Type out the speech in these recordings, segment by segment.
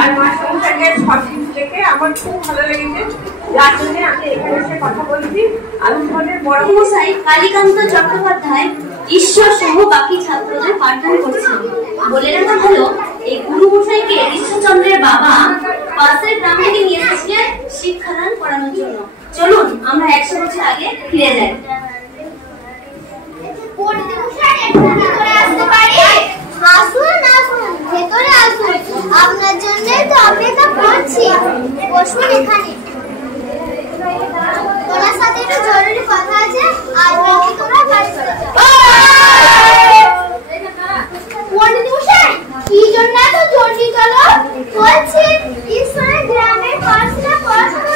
আর মা সংসারের সব কিছু দেখে আমার খুব ভালো লেগেছে, যার জন্য আমি এখানে এসে কথা বলছি। আমি তোমাদের বড় মশাই কালীকান্ত চট্টোপাধ্যায় ঈশ্বর সহ বাকি ছাত্রদের পাঠদান করছেন। বলে রাখা ভালো, এই গুরু মশাইকে ঈশ্বরচন্দ্রের বাবা পাশের গ্রাম থেকে নিয়ে এসেছিলেন শিক্ষাদান করানোর জন্য। চলুন আমরা 100 বছর আগে ফিরে যাই। আসুন আসুন, ভেতরে আসুন, আপনার জন্য তো অপেক্ষা করছি। বসুন এখানে, তোমার সাথে একটু জরুরি কথা আছে। আর বাকি তোমরা বাড়ি চলে যাও। পণ্ডিত মশাই, কি জন্য এত জলদি চলো? বলছি ঈশ্বরের গ্রামের পড়াশোনা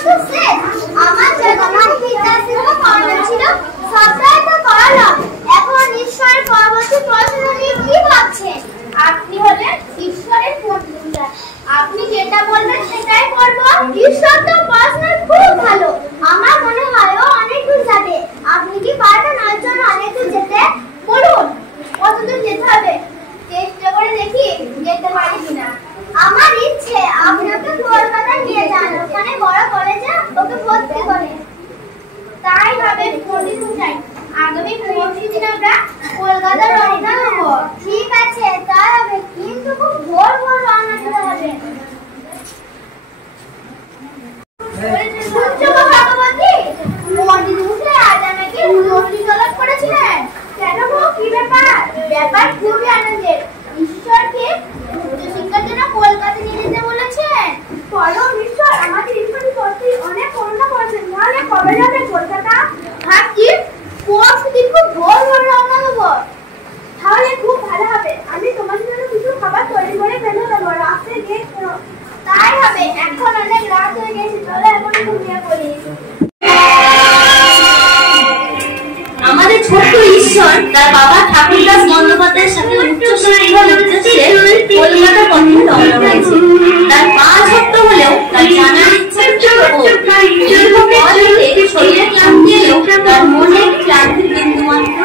তো শেষ। আমার জগন্নাথ বিদ্যাশ্রমে পড়ানো ছিল, সবটাই তো করালাম। এখন ঈশ্বরের পরবর্তী পড়াশোনা নিয়ে কি ভাবছেন? আপনি হলেন ঈশ্বরের পণ্ডিত, আপনি যেটা বলবেন সেটাই করবো। ঈশ্বর তো পড়াশোনা খুব ভালো, আমার মনে হয় ও অনেক দূর যাবে। আপনি কি পারবেন ওর জন্য অনেক দূর যেতে? বলুন কতদূর যেতে হবে, চেষ্টা করে দেখি যেতে পারি কিনা। আমার ইচ্ছে আপনাকে কলকাতা নিয়ে যান, ওখানে বড় কলেজে ওকে ভর্তি করেন। তাই হবে পণ্ডিত মশাই, আগামী 25 দিন আমরা কলকাতা রওনা হব। ঠিক আছে, তাই হবে, কিন্তু খুব ভোর ভোর রওনা দিতে হবে। ভগবতী, পণ্ডিত মশাই আজ আমাকে উলঙ্গি তলব করেছিলেন। কেন গো, কি ব্যাপার? ব্যাপার খুবই আনন্দের। ঈশ্বরকে উচ্চশিক্ষার জন্য কলকাতা নিয়ে যেতে বলেছেন। বলো ঈশ্বর, আমাদের ঈশ্বর সত্যি অনেক করুণা করেছেন। তাহলে কবে যাবে কলকাতা? ভাবছি পরশুদিন খুব ভোর ভোর রওনা দেবো। তাহলে খুব ভালো হবে, আমি তোমাদের জন্য কিছু খাবার তৈরি করে ফেলে দেবো, রাত্রে গিয়ে। তাই হবে, এখন অনেক রাত হয়ে গেছে, তাহলে এখন ঘুমিয়ে পড়ি। আমাদের ছোট্ট ঈশ্বর তার বাবা ঠাকুরদাস বন্দ্যোপাধ্যায়ের সাথে উচ্চশিক্ষার উদ্দেশ্যে কলকাতার পথে রওনা হয়েছে। তার পা ছোট্ট হলেও তার জানার ইচ্ছা প্রবল। শরীরে ক্লান্তি এলেও তার মনে ক্লান্তির বিন্দু মাত্র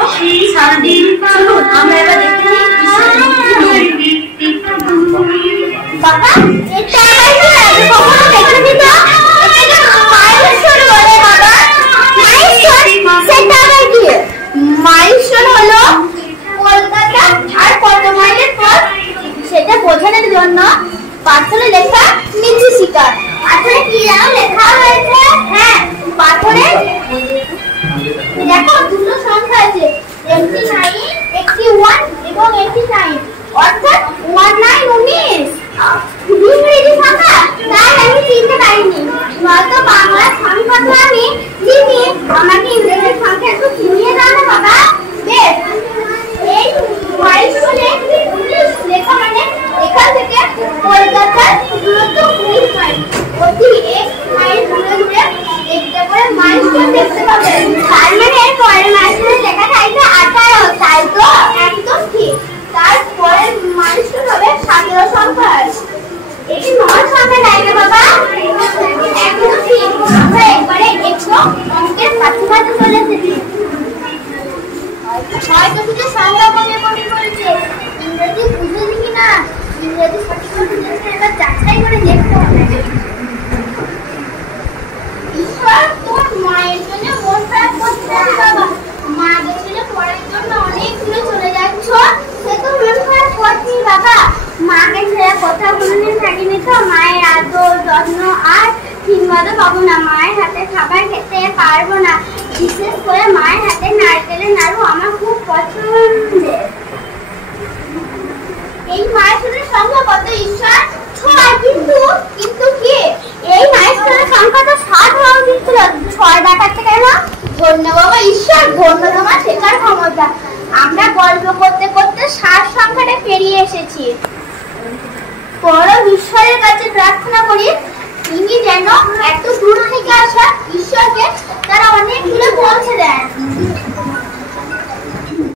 ছাড়েনি। চলুন আমরা এবার দেখে নিই ঈশ্বরের বাবা, এটা আমি কখনো দেখিনি তো। এটা মায়েশ্বর বলে বাবা। মায়েশ্বর সেটা আবার কি? মায়েশ্বর হলো কলকাতা আর কত মাইলের পথ সেটা বোঝানোর জন্য পাথরে লেখা নির্দেশিকা। পাথরে কি যেন লেখা হয়েছে? হ্যাঁ, পাথরে দেখো দুটো সংখ্যা আছে, 89, 81 এবং 89, অর্থাৎ 19 ইংরেজি সংখ্যা। তাই আমি চিনতে পারিনি, নয়তো বাংলা সংখ্যা তো আমি চিনি। আমাকে ইংরেজি সংখ্যা একটু চিনিয়ে দাও না বাবা। বেশ, এই 19 লেখা মানে এখান থেকে কলকাতার দূরত্ব 19 মাইল। প্রতি 1 মাইল দূরে দূরে একটা করে মাইলস্টোন দেখতে পাবেন। তার মানে এর পরের মাইলস্টোনে লেখা থাকবে 18, তাই তো? একদম ঠিক। তারপরের মাইলস্টোন হবে 17 সংখ্যার। এটি 9 সংখ্যা লাগবে বাবা। একদম ঠিক। আমরা একবারে একটু অঙ্কের কাছাকাছি চলে এসেছি। হয়তো কিছু সংখ্যা কমে কমে করেছে, ইংরেজি বুঝেছি কিনা, ইংরেজি সঠিক বুঝেছে, এবার যাচাই করে দেখতে হবে। ঈশ্বর, তোর মায়ের জন্য মন খারাপ করছে বাবা। মা গেছিল পড়ার জন্য অনেক দূরে চলে যাচ্ছ, সে তো মন খারাপ করছি বাবা। মাকে ছেড়ে কোথাও কোনোদিন থাকিনি তো, মায়ের আদর যত্ন আর ঠিকমতো পাবো না। মায়ের হাতে খাবার খেতে পারবো না, বিশেষ করে মায়ের হাতে নারকেলের নাড়ু আমার খুব পছন্দের। এই মায়ের সংখ্যা কত ঈশ্বর? 6। কিন্তু কি এই মায়ের সংখ্যা তো 7 হওয়া উচিত ছিল, 6 দেখাচ্ছে কেন? ধন্য বাবা ঈশ্বর, ধন্য তোমার শেখার ক্ষমতা। আমরা গল্প করতে করতে 7 সংখ্যাটা পেরিয়ে এসেছি। পরম ঈশ্বরের কাছে প্রার্থনা করি তিনি যেন এত দূর থেকে আসা ঈশ্বরকে তারা অনেক দূরে পৌঁছে দেন।